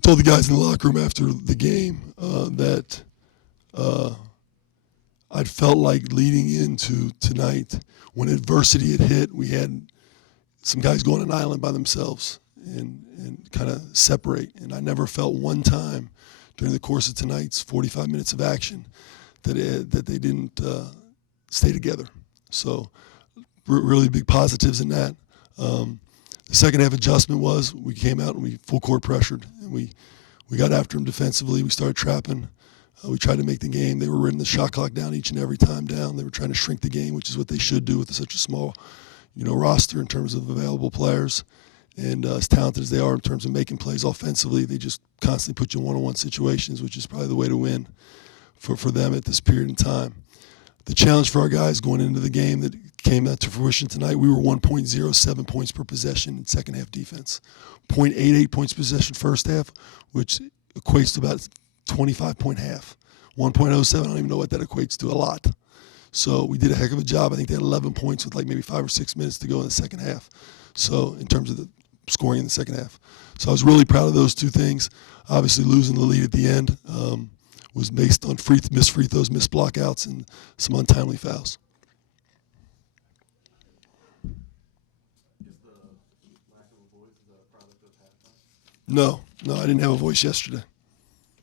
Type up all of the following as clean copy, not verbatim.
told the guys in the locker room after the game that I'd felt like leading into tonight, when adversity had hit, we had some guys go on an island by themselves and kind of separate. And I never felt one time during the course of tonight's 45 minutes of action that they didn't stay together. So really big positives in that. The second half adjustment was we came out and we full court pressured, and we got after them defensively. We started trapping. We tried to make the game. They were running the shot clock down each and every time down. They were trying to shrink the game, which is what they should do with such a small, roster in terms of available players. And as talented as they are in terms of making plays offensively, they just constantly put you in one-on-one situations, which is probably the way to win for them at this period in time. The challenge for our guys going into the game that came out to fruition tonight, we were 1.07 points per possession in second half defense, 0.88 points per possession first half, which equates to about 25-point half. 1.07, I don't even know what that equates to, a lot. So we did a heck of a job. I think they had 11 points with like maybe 5 or 6 minutes to go in the second half. So in terms of the scoring in the second half. So I was really proud of those two things. Obviously losing the lead at the end was based on missed free throws, missed blockouts, and some untimely fouls. Is the lack of a voice a product of halftime? No, I didn't have a voice yesterday.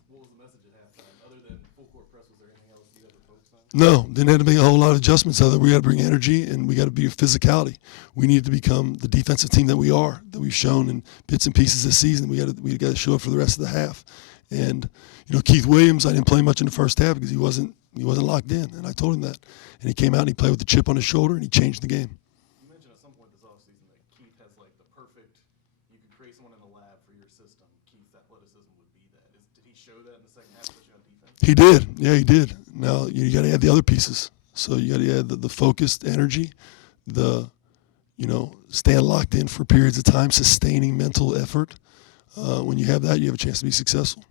What was the message at halftime? Other than full court press, was there anything else you guys were focused on? No, didn't have to make a whole lot of adjustments other than we got to bring energy and we got to be physicality. We need to become the defensive team that we are, that we've shown in bits and pieces this season. We got to show up for the rest of the half. And Keith Williams, I didn't play much in the first half because he wasn't locked in, and I told him that. And he came out and he played with the chip on his shoulder and he changed the game. You mentioned at some point this offseason that Keith has like the perfect, you could create someone in the lab for your system. Keith's athleticism would be that. Did he show that in the second half, especially on defense? He did. Yeah, he did. Now, you got to add the other pieces. So you got to add the focused energy, staying locked in for periods of time, sustaining mental effort. When you have that, you have a chance to be successful.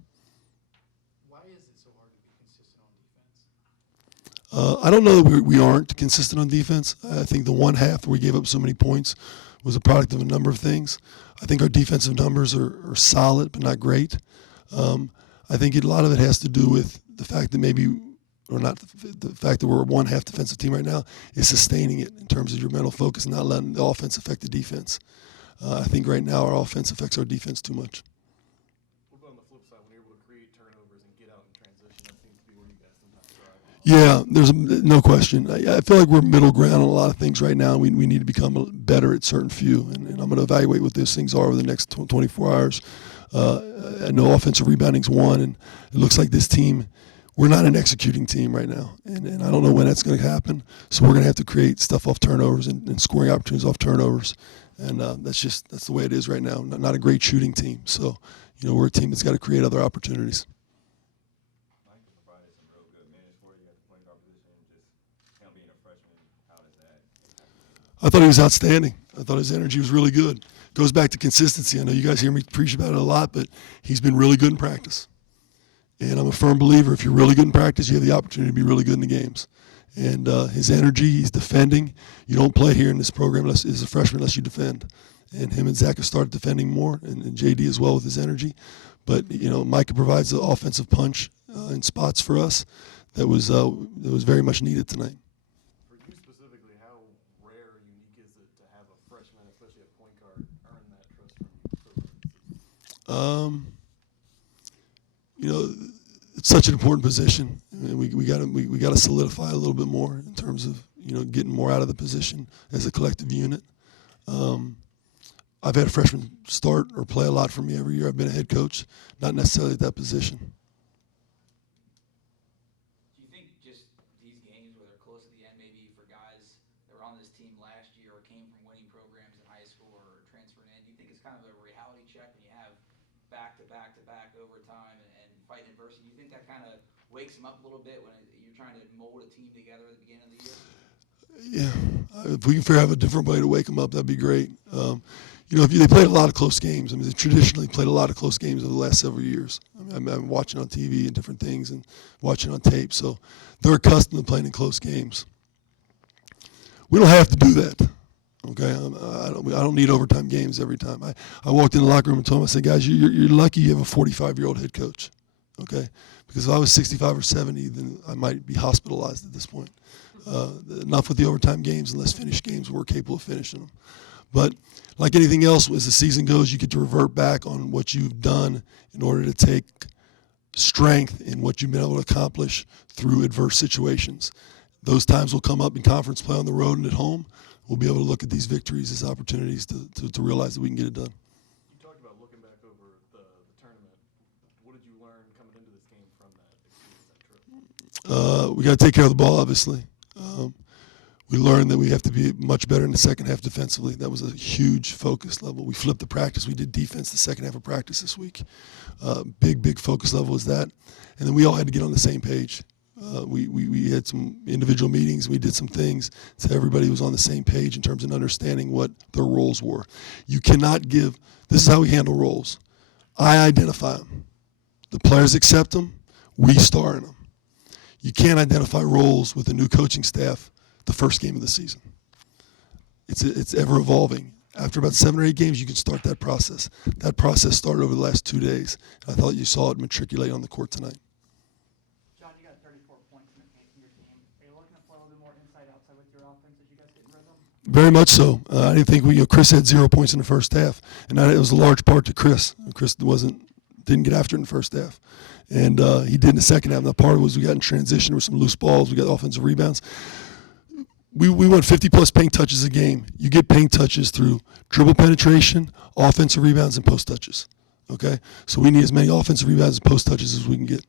Why is it so hard to be consistent on defense? I don't know that we aren't consistent on defense. I think the one half where we gave up so many points was a product of a number of things. I think our defensive numbers are solid but not great. I think a lot of it has to do with the fact that the fact that we're a one-half defensive team right now is sustaining it in terms of your mental focus and not letting the offense affect the defense. I think right now our offense affects our defense too much. What about on the flip side, when you're able to create turnovers and get out in transition, that seems to be where you guys sometimes thrive? Yeah, there's no question. I feel like we're middle ground on a lot of things right now. We need to become better at certain few, and I'm going to evaluate what those things are over the next 24 hours. I know offensive rebounding's one, and it looks like this team, we're not an executing team right now, and I don't know when that's going to happen. So we're going to have to create stuff off turnovers and scoring opportunities off turnovers, and that's the way it is right now. Not a great shooting team, so we're a team that's got to create other opportunities. Mika provided some real good minutes for you at the point guard position. Just him being a freshman, how does that impact you? I thought he was outstanding. I thought his energy was really good. Goes back to consistency. I know you guys hear me preach about it a lot, but he's been really good in practice. And I'm a firm believer if you're really good in practice, you have the opportunity to be really good in the games. And his energy, he's defending. You don't play here in this program as a freshman unless you defend. And him and Zach have started defending more, and JD as well with his energy. But, Micah provides the offensive punch in spots for us that was very much needed tonight. For you specifically, how rare or unique is it to have a freshman, especially a point guard, earn that trust from you so early in the season? It's such an important position. I mean, we got to solidify a little bit more in terms of getting more out of the position as a collective unit. I've had a freshman start or play a lot for me every year. I've been a head coach, not necessarily at that position. Do you think just these games where they're close to the end, maybe for guys that were on this team last year or came from winning programs in high school or transferring in, do you think it's kind of a reality check when you have back-to-back overtime and fighting adversity? Do you think that kind of wakes them up a little bit when you're trying to mold a team together at the beginning of the year? Yeah, if we can figure out a different way to wake them up, that'd be great. They played a lot of close games. I mean, they traditionally played a lot of close games over the last several years. I mean, I'm watching on TV and different things and watching on tape, so they're accustomed to playing in close games. We don't have to do that, Okay, I don't need overtime games every time. I walked in the locker room and told them, I said, guys, you're lucky you have a 45-year-old head coach. Okay, because if I was 65 or 70, then I might be hospitalized at this point. Enough with the overtime games and let's finish games we're capable of finishing them. But like anything else, as the season goes, you get to revert back on what you've done in order to take strength in what you've been able to accomplish through adverse situations. Those times will come up in conference play on the road and at home. We'll be able to look at these victories as opportunities to realize that we can get it done. You talked about looking back over the tournament. What did you learn coming into this game from that experience, that trip? We got to take care of the ball, obviously. We learned that we have to be much better in the second half defensively. That was a huge focus level. We flipped the practice. We did defense the second half of practice this week. Big focus level was that. And then we all had to get on the same page. We had some individual meetings. We did some things so everybody was on the same page in terms of understanding what their roles were. You cannot give – this is how we handle roles. I identify them. The players accept them. We star in them. You can't identify roles with a new coaching staff the first game of the season. It's ever evolving. After about 7 or 8 games, you can start that process. That process started over the last 2 days. I thought you saw it matriculate on the court tonight. John, you got 34 points in your team. Are you looking to play a little bit more inside outside with your offense as you guys get in rhythm? Very much so. I didn't think Chris had 0 points in the first half, and it was a large part to Chris. Chris didn't get after it in the first half, and he did in the second half. Now part of it was we got in transition with some loose balls. We got offensive rebounds. We went 50-plus paint touches a game. You get paint touches through dribble penetration, offensive rebounds, and post touches. Okay, so we need as many offensive rebounds and post touches as we can get.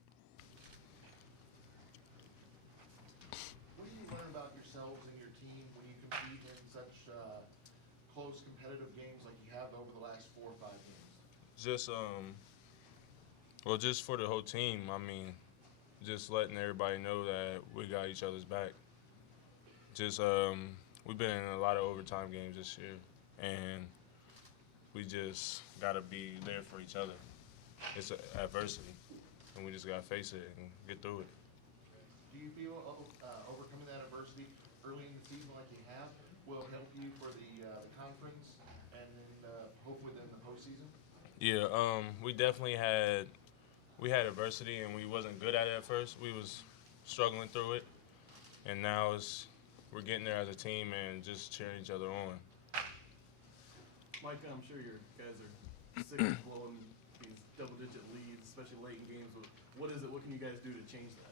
What do you learn about yourselves and your team when you compete in such close competitive games like you have over the last 4 or 5 games? Just just for the whole team. I mean, just letting everybody know that we got each other's back. Just we've been in a lot of overtime games this year, and we just gotta be there for each other. It's adversity, and we just gotta face it and get through it. Do you feel overcoming that adversity early in the season like you have will help you for the conference and then hopefully then the postseason? Yeah, we definitely had adversity, and we wasn't good at it at first. We was struggling through it, and now we're getting there as a team and just cheering each other on. Mike, I'm sure your guys are sick of blowing these double-digit leads, especially late in games. What is it? What can you guys do to change that?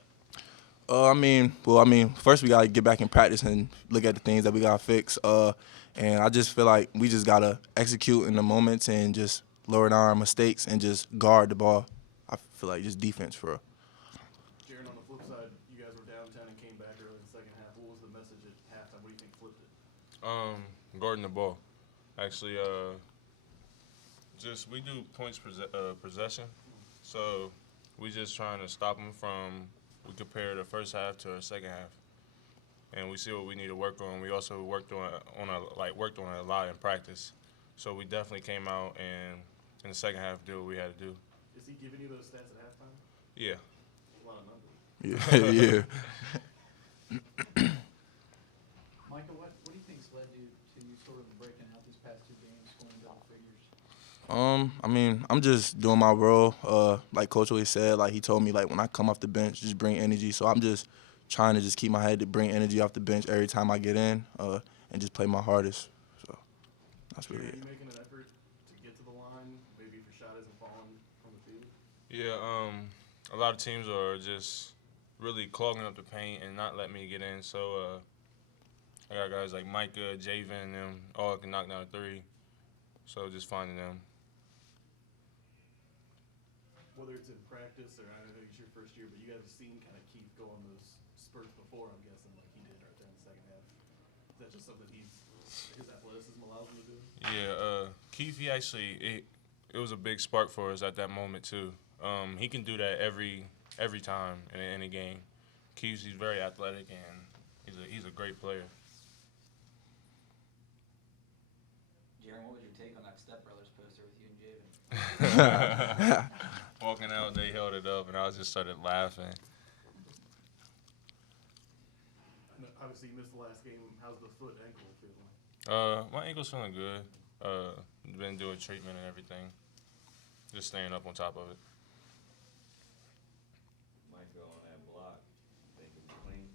First we gotta get back in practice and look at the things that we gotta fix. And I just feel like we just gotta execute in the moments and just lower down our mistakes and just guard the ball. I feel like just defense for real. Jarron, on the flip side, you guys were downtown and came back early in the second half. What was the message at halftime? What do you think flipped it? Guarding the ball. Actually, we do points possession, so we just trying to stop them we compare the first half to our second half, and we see what we need to work on. We also worked on it a lot in practice, so we definitely came out and in the second half did what we had to do. Is he giving you those stats at halftime? Yeah. A lot of numbers. Yeah. Mika, what do you think's led you to sort of breaking out these past 2 games, scoring double figures? I'm just doing my role. Like Coach always said, like he told me, like when I come off the bench, just bring energy. So I'm just trying to just keep my head to bring energy off the bench every time I get in, and just play my hardest. So that's really Are it. you making an effort to get to the line, maybe if your shot isn't falling from the field? Yeah, a lot of teams are just really clogging up the paint and not letting me get in. So I got guys like Mika, Javen, and them all can knock down a 3. So just finding them. Whether it's in practice or I know it's your first year, but you guys have seen kind of Keith go on those spurts before, I'm guessing, like he did right there in the second half. Is that just something his athleticism allows him to do? Yeah, Keith, it was a big spark for us at that moment too. He can do that every time in any game. Keith, he's very athletic and he's a great player. Jarron, what was your take on that Step Brothers poster with you and Javen? Walking out, they held it up, and I just started laughing. I know, obviously, you missed the last game. How's the foot ankle feeling? My ankle's feeling good. Been doing treatment and everything. Just staying up on top of it. Mika on that block, think it was clean.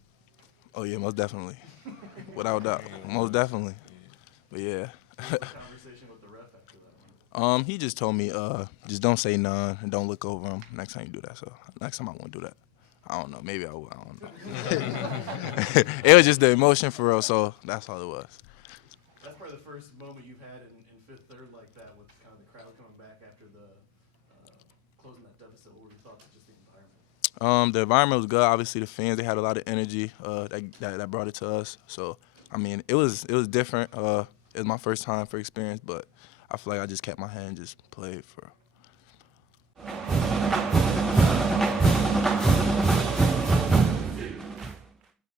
Oh yeah, most definitely, without doubt, most definitely. But yeah. Conversation with the ref after that one. He just told me, just don't say none and don't look over him next time you do that. So next time I won't do that. I don't know. Maybe I will. I don't know. It was just the emotion for real. So that's all it was. That's probably the first moment you've had in fifth third like that with kind of the crowd coming back after the closing that deficit. What were your thoughts of just the environment? The environment was good. Obviously, the fans, they had a lot of energy that brought it to us. So, I mean, it was different. It was my first time for experience, but I feel like I just kept my head and just played for.